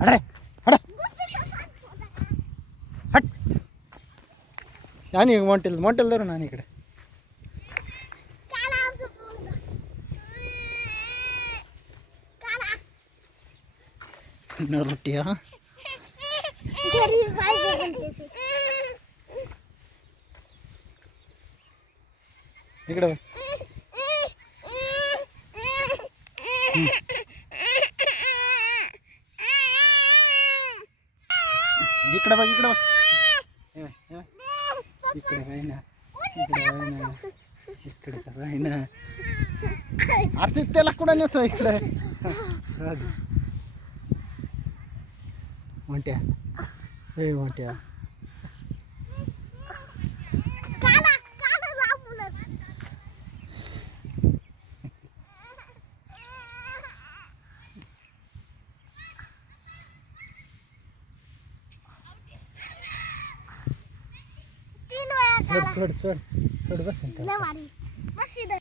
अरे अरे हट आणि मोंटेल मोंटेल धरून आणि इकडे नरटी हा इकडे इकडे बघ इकडे बघ इकडे काय ना इकडे आहे ना इकडे काय ना अरे त्याला कुठं नेतो इकडे मोठ्या हे मोठ्या सोड सोड सोड सोड बस बस इथं